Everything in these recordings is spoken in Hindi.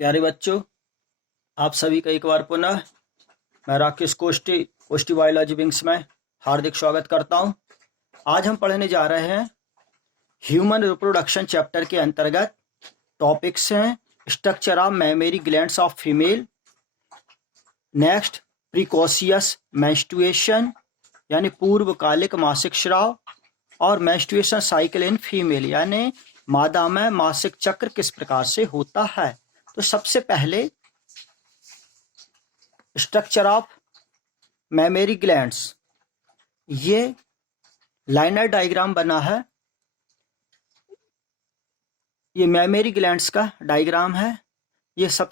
प्यारे बच्चों, आप सभी का एक बार पुनः मैं राकेश कोष्टी बायोलॉजी विंग्स में हार्दिक स्वागत करता हूं। आज हम पढ़ने जा रहे हैं ह्यूमन रिप्रोडक्शन चैप्टर के अंतर्गत टॉपिक्स हैं structure of mammary glands of female, next precocious menstruation यानी पूर्वकालिक मासिक स्राव, और मेंस्ट्रुएशन साइकिल इन फीमेल यानी मादा में मासिक चक्र किस प्रकार से होता है। तो सबसे पहले स्ट्रक्चर ऑफ मैमेरी ग्लैंड्स, ये लाइनर डायग्राम बना है। ये मैमेरी ग्लैंड्स का डायग्राम है। ये सब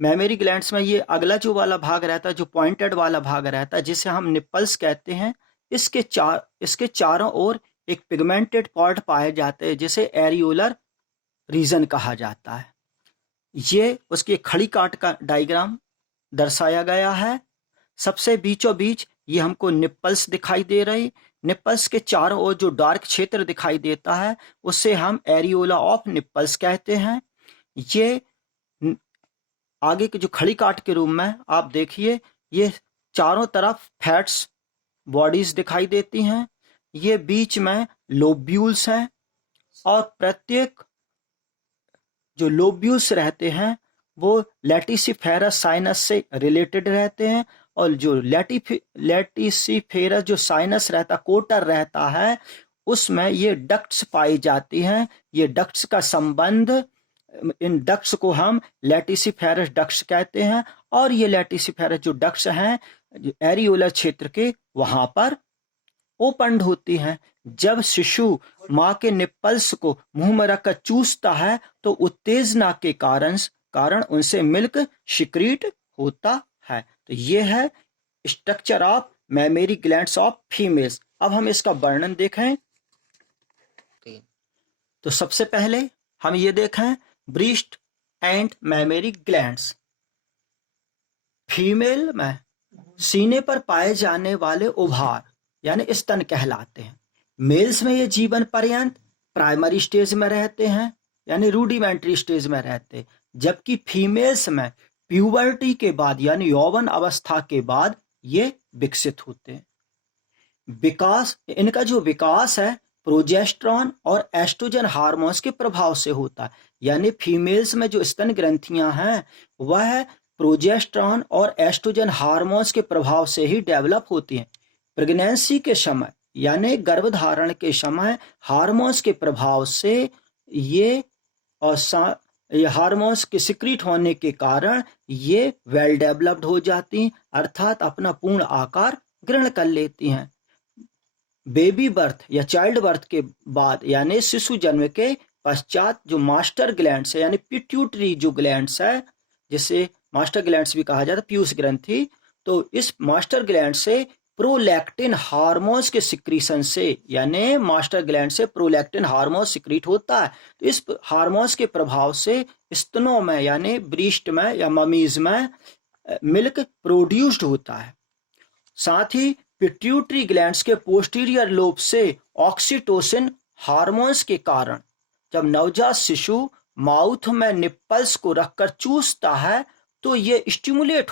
मैमेरी ग्लैंड्स में ये अगला जो वाला भाग रहता है, जो पॉइंटेड वाला भाग रहता है, जिसे हम निप्पल्स कहते हैं, इसके चारों ओर एक पिगमेंटेड पार्ट पाए जाते हैं जिसे एरियोलर रीजन कहा जाता है। ये उसकी खड़ी काट का डायग्राम दर्शाया गया है। सबसे बीचों बीच ये हमको निप्पल्स दिखाई दे रही। निप्पल्स के चारों ओर जो डार्क क्षेत्र दिखाई देता है उससे हम एरियोला ऑफ निप्पल्स कहते हैं। ये आगे की जो खड़ी काट के रूप में आप देखिए, ये चारों तरफ फैट्स बॉडीज दिखाई देती हैं। ये बीच में लोब्यूल्स हैं और प्रत्येक जो लोब्यूल्स रहते हैं वो लैटिसिफेरस साइनस से रिलेटेड रहते हैं, और जो लैटिसिफेरस जो साइनस रहता, कोटर रहता है, उसमें ये डक्ट्स पाई जाती हैं। ये डक्ट्स का संबंध, इन डक्ट्स को हम लैटिसिफेरस डक्ट्स कहते हैं, और ये लैटिसिफेरस जो डक्ट्स हैं एरियोलर क्षेत्र के वहां पर ओपन होती हैं। जब शिशु माँ के निप्पल्स को मुंह में रखकर चूसता है तो उत्तेजना के कारण उनसे मिल्क सिक्रीट होता है। तो ये है structure of mammary glands of females. अब हम इसका वर्णन देखें तो सबसे पहले हम ये देखें ब्रेस्ट एंड मैमेरी ग्लैंड्स। फीमेल में सीने पर पाए जाने वाले उभार यानी स्तन कहलाते हैं। मेल्स में ये जीवन पर्यंत प्राइमरी स्टेज में रहते हैं यानी रूडिमेंट्री स्टेज में रहते हैं, जबकि फीमेल्स में प्यूबर्टी के बाद यानी यौवन अवस्था के बाद ये विकसित होते हैं। इनका जो विकास है प्रोजेस्टेरॉन और एस्ट्रोजन हार्मोन्स के प्रभाव से होता है। यानी फीमेल्स में जो स्तन ग्रंथियां हैं वह प्रोजेस्टेरॉन और एस्ट्रोजन हार्मोन्स के प्रभाव से ही डेवलप होती हैं। प्रेगनेंसी के समय यानी गर्भधारण के समय हार्मोन्स के प्रभाव से ये हार्मोन्स के सिक्रीट होने के कारण ये वेल डेवलप्ड हो जाती हैं, अर्थात अपना पूर्ण आकार ग्रहण कर लेती हैं। बेबी बर्थ या चाइल्ड बर्थ के बाद यानी शिशु जन्म के पश्चात जो मास्टर ग्लैंड्स है यानी पिट्यूटरी जो ग्लैंड्स है, जिसे मास्टर ग्लैंड्स भी कहा जाता है, पीयूष ग्रंथि, तो इस मास्टर ग्लैंड से प्रोलैक्टिन हार्मोन्स के सिक्रीशन से यानी मास्टर ग्लैंड से प्रोलैक्टिन हार्मोन सिक्रीट होता है। तो इस हार्मोन्स के प्रभाव से स्तनों में यानी ब्रेस्ट में या ममीज में मिल्क प्रोड्यूस्ड होता है। साथ ही पिट्यूटरी ग्लैंड्स के पोस्टीरियर लोब से ऑक्सीटोसिन हार्मोन्स के कारण जब नवजात शिशु माउथ में निप्पल्स को रखकर चूसता है तो ये स्टिमुलेट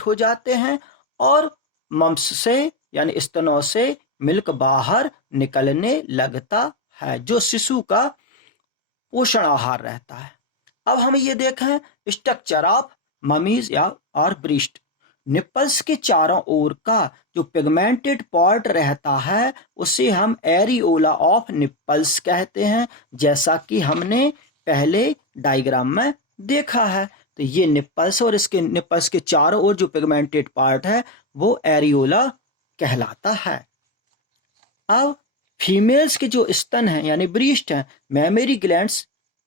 हो जाते हैं और मम्स से यानी स्तनों से मिल्क बाहर निकलने लगता है, जो शिशु का पोषण आहार रहता है। अब हम ये देखें स्ट्रक्चर ऑफ ममीज या और ब्रेस्ट। निप्पल्स के चारों ओर का जो पिगमेंटेड पार्ट रहता है उसे हम एरियोला ऑफ निप्पल्स कहते हैं, जैसा कि हमने पहले डायग्राम में देखा है। तो ये निप्पल्स और इसके निप्पल्स के चारों ओर जो पिगमेंटेड पार्ट है वो एरियोला कहलाता है। अब फीमेल्स के जो स्तन हैं यानी ब्रेस्ट हैं मैमेरी ग्लैंड्स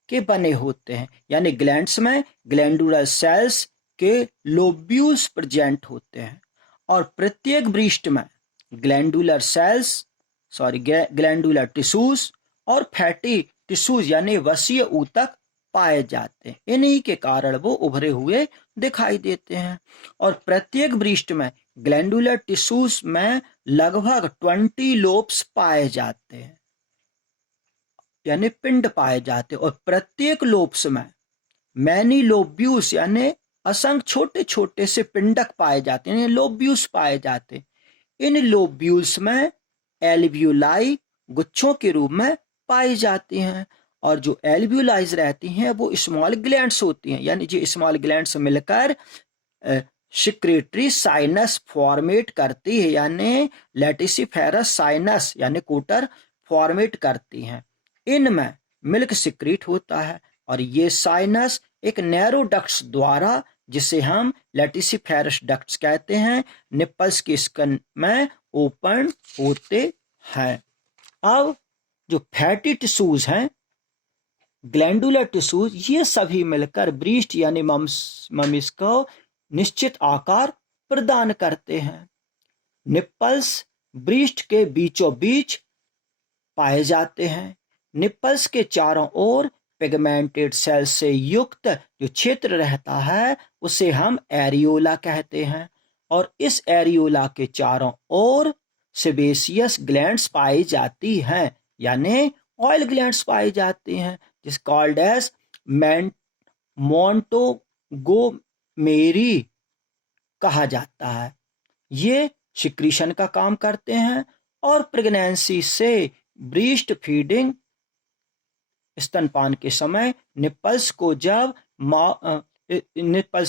के बने होते हैं, यानी ग्लैंड्स में ग्लैंडुलर सेल्स के लोब्यूल्स प्रेजेंट होते हैं, और प्रत्येक ब्रेस्ट में ग्लैंडुलर टिश्यूज और फैटी टिश्यूज यानी वसीय ऊतक पाए जाते हैं। इन्हीं के कारण वो उभरे हुए दिखाई देते हैं। और प्रत्येक ब्रेस्ट में ग्लैंडुलर टिश्यूज में लगभग 20 लोब्स पाए जाते हैं यानी पिंड पाए जाते हैं, और प्रत्येक लोब्स में मैनी लोब्यूल्स यानी असंख्य छोटे छोटे से पिंडक पाए जाते हैं, लोब्यूल्स पाए जाते हैं। इन लोब्यूल्स में एल्वियोलाई गुच्छों के रूप में पाई जाती हैं, और जो एल्वियोलाइज रहती हैं वो स्मॉल ग्लैंड्स होती हैं, यानी जो स्मॉल ग्लैंड्स मिलकर सिक्रेटरी साइनस फॉर्मेट करती है, यानी लेटिसिफेरस साइनस यानी कोटर फॉर्मेट करती हैं। इनमें मिल्क सिक्रीट होता है, और ये साइनस एक नैरो डक्ट्स द्वारा, जिसे हम लेटिसिफेरस डक्ट्स कहते हैं, निप्पल्स की स्किन में ओपन होते हैं। अब जो फैटी टिश्यूज हैं, ग्लैंडुलर टिश्यूज, ये सभी मिलकर ब्रीस्ट यानी मम्स को निश्चित आकार प्रदान करते हैं। निप्पल्स ब्रीस्ट के बीचों बीच पाए जाते हैं। निप्पल्स के चारों ओर पिगमेंटेड सेल से युक्त जो क्षेत्र रहता है उसे हम एरियोला कहते हैं, और इस एरियोला के चारों ओर सेबेसियस ग्लैंड्स पाई जाती हैं, यानी ऑयल ग्लैंड्स पाई जाती हैं, जिस कॉल्ड एज मोंटोगोमेरी कहा जाता है। ये सिक्रीशन का काम करते हैं, और प्रेगनेंसी से ब्रीस्ट फीडिंग स्तनपान के समय निप्पल्स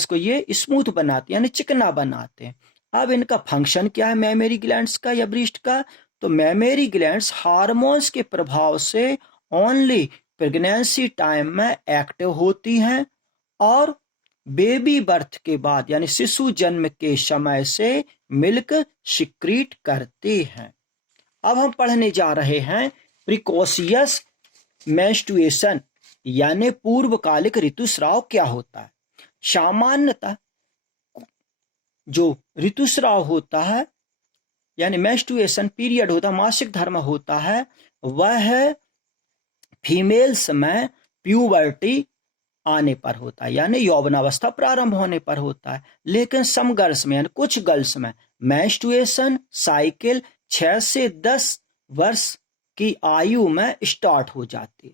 को ये स्मूथ बनाते हैं, यानी चिकना बनाते हैं। अब इनका फंक्शन क्या है मैमेरी ग्लैंड्स का या ब्रीस्ट का? तो मैमेरी ग्लैंड्स हार्मोन्स के प्रभाव से ओनली प्रेगनेंसी टाइम में एक्टिव होती हैं, और बेबी बर्थ के बाद यानी शिशु जन्म के समय से मिल्क सिक्रीट करती हैं। अब हम पढ़ने जा रहे हैं प्रिकॉशियस मेंस्ट्रुएशन यानी पूर्वकालिक ऋतुस्राव क्या होता है। सामान्यतः जो ऋतुस्राव होता है यानी मेंस्ट्रुएशन पीरियड होता है, मासिक धर्म होता है, वह फीमेल्स में प्यूबर्टी आने पर होता है, यानी यौवनावस्था प्रारंभ होने पर होता है। लेकिन सम गर्ल्स में यानी कुछ गर्ल्स में मेंस्ट्रुएशन साइकिल 6 से 10 वर्ष की आयु में स्टार्ट हो जाती है।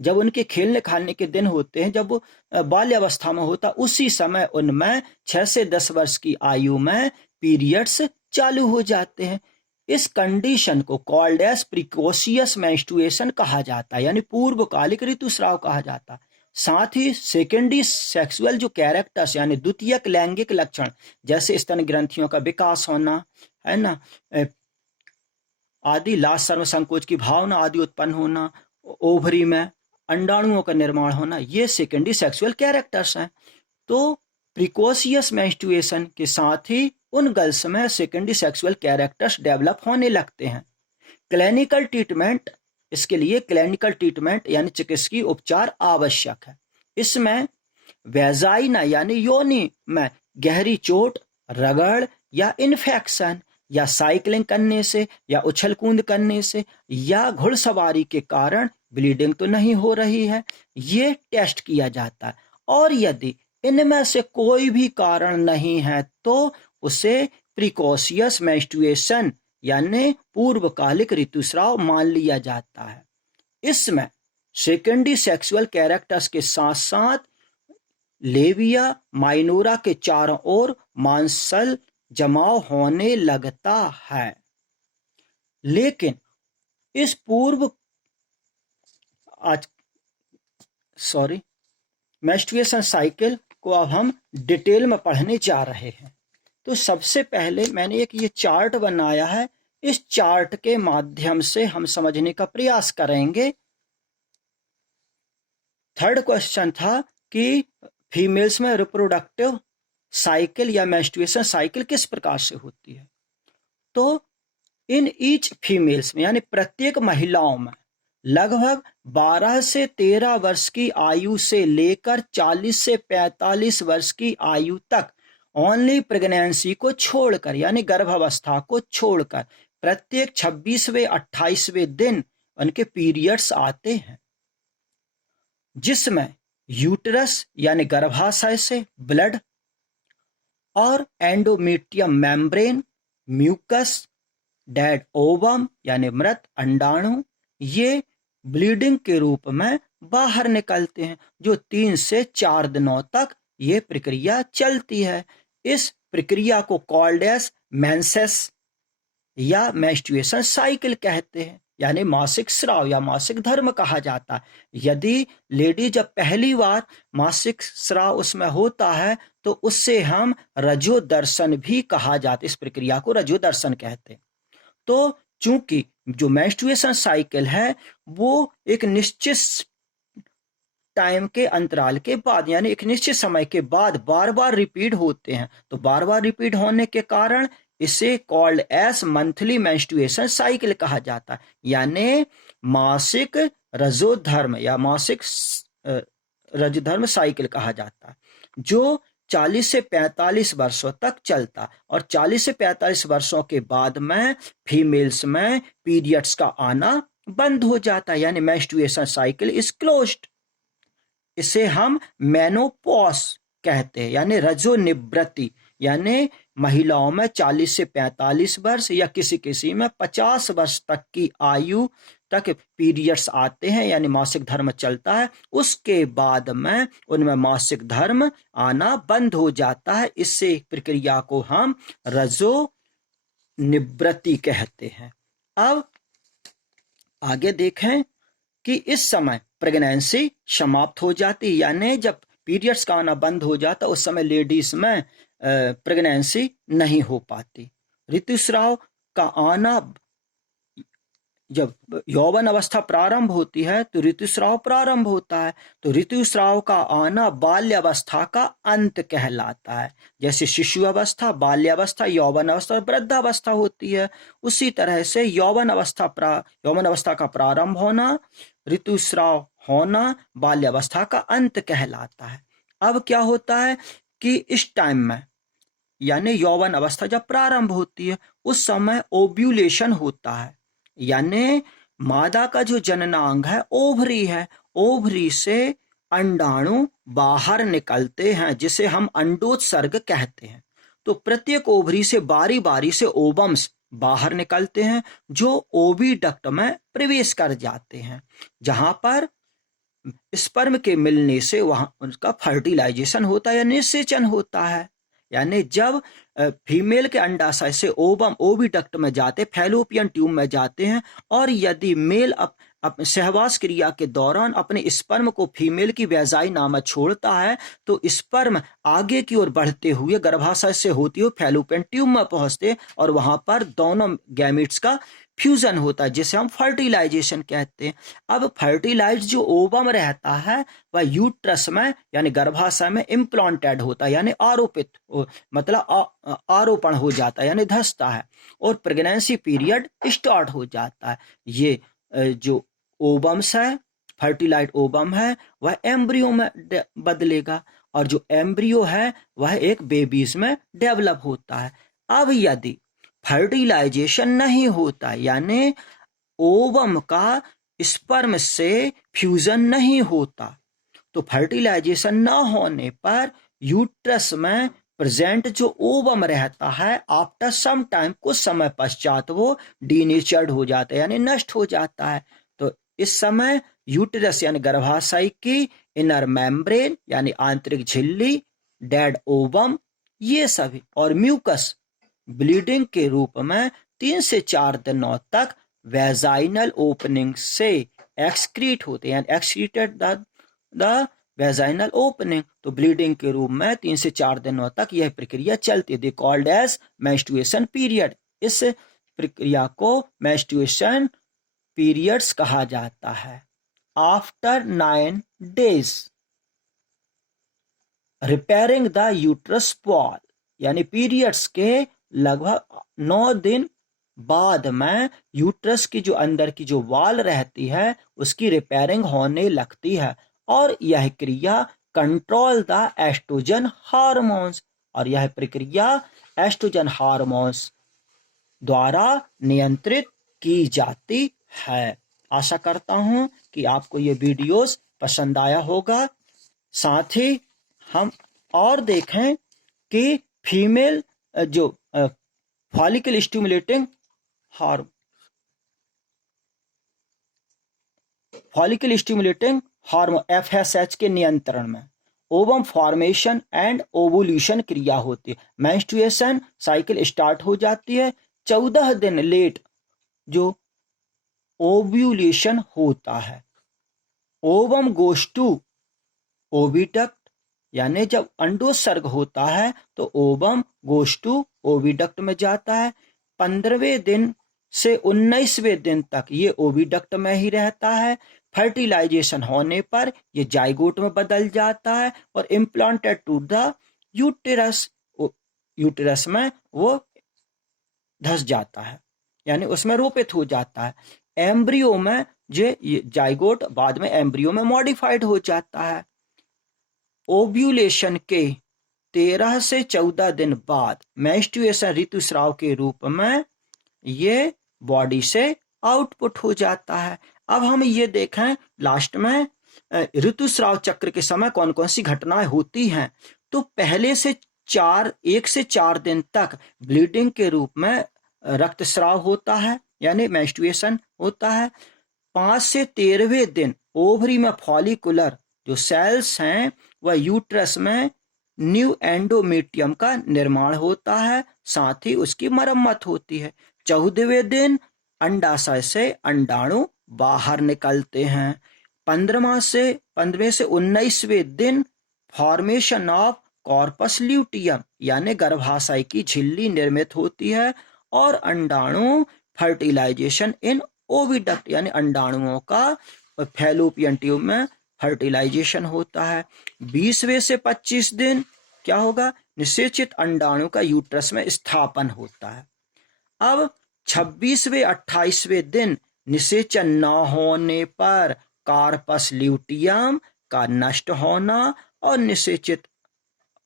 जब उनके खेलने खाने के दिन होते हैं, जब वो बाल्यावस्था में होता, उसी समय उनमें 6 से 10 वर्ष की आयु में पीरियड्स चालू हो जाते हैं। इस कंडीशन को कॉल्ड एज प्रिकॉशियस मेंस्ट्रुएशन कहा जाता है, यानी पूर्वकालिक ऋतुस्राव कहा जाता है। साथ ही सेकेंडरी सेक्सुअल जो कैरेक्टर्स यानी द्वितीयक लैंगिक लक्षण, जैसे स्तन ग्रंथियों का विकास होना, है ना, आदि, लाश सर्व संकोच की भावना आदि उत्पन्न होना, ओवरी में अंडाणुओं का निर्माण होना, ये सेकेंडरी सेक्सुअल कैरेक्टर्स हैं। तो प्रिकॉशियस मेंस्ट्रुएशन के साथ ही उन गर्ल्स में सेकेंडरी सेक्सुअल कैरेक्टर्स डेवलप होने लगते हैं। क्लिनिकल ट्रीटमेंट, इसके लिए क्लिनिकल ट्रीटमेंट यानी चिकित्सकीय उपचार आवश्यक है। इसमें वेजाइना यानी योनि में गहरी चोट, रगड़ या इन्फेक्शन, या साइकिलिंग करने से या उछल कूद करने से या घुड़सवारी के कारण ब्लीडिंग तो नहीं हो रही है, ये टेस्ट किया जाता है। और यदि इनमें से कोई भी कारण नहीं है तो उसे प्रिकॉशियस मेंस्ट्रुएशन यानी पूर्वकालिक ऋतुस्राव मान लिया जाता है। इसमें सेकेंडरी सेक्सुअल कैरेक्टर्स के साथ साथ लेविया माइनोरा के चारों ओर मांसल जमाव होने लगता है। लेकिन इस मेंस्ट्रुएशन साइकिल को अब हम डिटेल में पढ़ने जा रहे हैं। तो सबसे पहले मैंने एक ये चार्ट बनाया है, इस चार्ट के माध्यम से हम समझने का प्रयास करेंगे। थर्ड क्वेश्चन था कि फीमेल्स में रिप्रोडक्टिव साइकिल या मेंस्ट्रुएशन साइकिल किस प्रकार से होती है। तो इन ईच फीमेल्स में यानी प्रत्येक महिलाओं में लगभग 12 से 13 वर्ष की आयु से लेकर 40 से 45 वर्ष की आयु तक ओनली प्रेगनेंसी को छोड़कर यानी गर्भावस्था को छोड़कर प्रत्येक 26वें 28वें दिन उनके पीरियड्स आते हैं, जिसमें यूटरस यानी गर्भाशय से ब्लड और endometrium membrane, mucus, dead ovum यानी मृत अंडाणु, ये ब्लीडिंग के रूप में बाहर निकलते हैं, जो 3 से 4 दिनों तक ये प्रक्रिया चलती है। इस प्रक्रिया को कॉल्ड एज मेंसेस या मेंस्ट्रुएशन साइकिल कहते हैं, यानी मासिक स्राव या मासिक धर्म कहा जाता है। यदि लेडी जब पहली बार मासिक स्राव उसमें होता है तो उससे हम रजो दर्शन भी कहा जाता है, इस प्रक्रिया को रजो दर्शन कहते हैं। तो चूंकि जो मेंस्ट्रुएशन साइकिल है वो एक निश्चित टाइम के अंतराल के बाद, यानी एक निश्चित समय के बाद बार बार रिपीट होते हैं, तो बार बार रिपीट होने के कारण इसे called as monthly menstruation cycle कहा जाता है, यानी मासिक रजोधर्म या मासिक रजोधर्म साइकिल कहा जाता है, जो 40 से 45 वर्षों तक चलता, और 40 से 45 वर्षों के बाद में फीमेल्स में पीरियड्स का आना बंद हो जाता है, यानी मेंस्ट्रुएशन साइकिल इज क्लोज्ड। इसे हम मेनोपॉज कहते हैं, यानी रजोनिवृत्ति, यानी महिलाओं में 40 से 45 वर्ष या किसी किसी में 50 वर्ष तक की आयु तक पीरियड्स आते हैं, यानी मासिक धर्म चलता है, उसके बाद में उनमें मासिक धर्म आना बंद हो जाता है। इससे प्रक्रिया को हम रजो निवृत्ति कहते हैं। अब आगे देखें कि इस समय प्रेगनेंसी समाप्त हो जाती, यानी जब पीरियड्स का आना बंद हो जाता उस समय लेडीज में प्रेगनेंसी नहीं हो पाती। ऋतुस्राव का आना, जब यौवन अवस्था प्रारंभ होती है तो ऋतुस्राव प्रारंभ होता है, तो ऋतुस्राव का आना बाल्यावस्था का अंत कहलाता है। जैसे शिशु अवस्था, बाल्यावस्था, यौवन अवस्था और वृद्धावस्था होती है, उसी तरह से यौवन अवस्था का प्रारंभ होना, ऋतुस्राव होना बाल्यावस्था का अंत कहलाता है। अब क्या होता है कि इस टाइम में, यानी यौवन अवस्था जब प्रारंभ होती है उस समय ओव्यूलेशन होता है, यानी मादा का जो जननांग है ओवरी है, ओवरी से अंडाणु बाहर निकलते हैं जिसे हम अंडोत्सर्ग कहते हैं। तो प्रत्येक ओवरी से बारी बारी से ओवम्स बाहर निकलते हैं जो ओविडक्ट में प्रवेश कर जाते हैं, जहां पर स्पर्म के मिलने से वहां उनका फर्टिलाइजेशन होता है या निषेचन होता है। यानी जब फीमेल के अंडाशय से ओवम ओविडक्ट में जाते, फैलोपियन ट्यूब में जाते हैं, और यदि मेल सहवास क्रिया के दौरान अपने स्पर्म को फीमेल की वेजाइना में छोड़ता है तो स्पर्म आगे की ओर बढ़ते हुए गर्भाशय से होती हुई फैलोपियन ट्यूब में पहुंचते और वहां पर दोनों गैमेट्स का फ्यूजन होता है, जिसे हम फर्टिलाइजेशन कहते हैं। अब फर्टिलाइज जो ओवम रहता है वह यूट्रस में यानी गर्भाशय में इम्प्लांटेड होता है, यानी आरोपित मतलब आरोपण हो जाता है, यानी धंसता है, और प्रेगनेंसी पीरियड स्टार्ट हो जाता है। ये जो ओवम्स है, फर्टिलाइज ओवम है, वह एम्ब्रियो में बदलेगा, और जो एम्ब्रियो है वह एक बेबीज में डेवलप होता है। अब यदि फर्टिलाइजेशन नहीं होता, यानी ओवम का स्पर्म से फ्यूजन नहीं होता, तो फर्टिलाइजेशन न होने पर यूट्रस में प्रेजेंट जो ओवम रहता है आफ्टर सम टाइम, कुछ समय पश्चात वो डीनेचर्ड हो जाता है, यानी नष्ट हो जाता है। तो इस समय यूट्रस यानी गर्भाशय की इनर मेम्ब्रेन यानी आंतरिक झिल्ली, डेड ओवम, ये सभी और म्यूकस ब्लीडिंग के रूप में 3 से 4 दिनों तक वेजाइनल ओपनिंग से एक्सक्रीट होते हैं, एक्सक्रीटेड द वेजाइनल ओपनिंग। तो ब्लीडिंग के रूप में 3 से 4 दिनों तक यह प्रक्रिया चलती है, they called as menstruation period. इस प्रक्रिया को मेंस्ट्रुएशन पीरियड्स कहा जाता है। After 9 days repairing the uterus wall, यानी पीरियड्स के लगभग 9 दिन बाद में यूट्रस की जो अंदर की जो वॉल रहती है उसकी रिपेयरिंग होने लगती है, और यह क्रिया कंट्रोल द एस्ट्रोजन हार्मोन्स, और यह प्रक्रिया एस्ट्रोजन हार्मोन्स द्वारा नियंत्रित की जाती है। आशा करता हूं कि आपको ये वीडियोस पसंद आया होगा। साथ ही हम और देखें कि फीमेल जो फॉलिकल स्टिमुलेटिंग हार्मोन FSH के नियंत्रण में। ओवम फॉर्मेशन एंड ओवुलेशन क्रिया होती है। मेंस्ट्रुएशन साइकिल स्टार्ट हो जाती है 14 दिन लेट जो ओव्यूलेशन होता है। ओवम गोस टू ओविडक्ट, यानी जब अंडोत्सर्ग होता है तो ओवम गोस टू ओविडक्ट में जाता है। 15वें दिन से 19वें दिन तक ये ओविडक्ट में ही रहता है। फर्टिलाइजेशन होने पर ये जाइगोट में बदल जाता है और implanted to the uterus, uterus में वो धस जाता है, यानी उसमें रोपित हो जाता है। एम्ब्रियो में ये जाइगोट बाद में एम्ब्रियो में मॉडिफाइड हो जाता है। ओव्यूलेशन के 13 से 14 दिन बाद मेंस्ट्रुएशन ऋतुस्राव के रूप में ये बॉडी से आउटपुट हो जाता है। अब हम ये देखें लास्ट में ऋतुस्राव चक्र के समय कौन कौन सी घटनाएं होती हैं। तो पहले से 1 से 4 दिन तक ब्लीडिंग के रूप में रक्तस्राव होता है, यानी मेंस्ट्रुएशन होता है। 5 से 13वें दिन ओवरी में फॉलिकुलर जो सेल्स हैं वह यूट्रस में न्यू एंडोमेट्रियम का निर्माण होता है, साथ ही उसकी मरम्मत होती है। 14वें दिन अंडाशय से अंडाणु बाहर निकलते हैं। 15वें से 19वें दिन फॉर्मेशन ऑफ कॉर्पस ल्यूटियम यानी गर्भाशय की झिल्ली निर्मित होती है और अंडाणु फर्टिलाइजेशन इन ओविडक्ट यानी अंडाणुओं का फैलोपियन ट्यूब में फर्टिलाइजेशन होता है। 20वें से 25 दिन क्या होगा, निषेचित अंडाणु का यूट्रस में स्थापन होता है। अब 26वें 28वें दिन निषेचन न होने पर कार्पस ल्यूटियम का नष्ट होना और निषेचित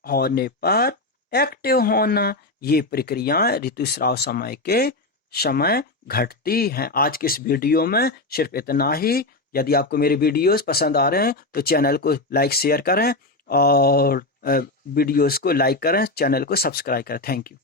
होने पर एक्टिव होना, ये प्रक्रियाएं ऋतुस्राव समय के समय घटती हैं। आज के इस वीडियो में सिर्फ इतना ही। यदि आपको मेरे वीडियोस पसंद आ रहे हैं तो चैनल को लाइक शेयर करें और वीडियोस को लाइक करें, चैनल को सब्सक्राइब करें। Thank you.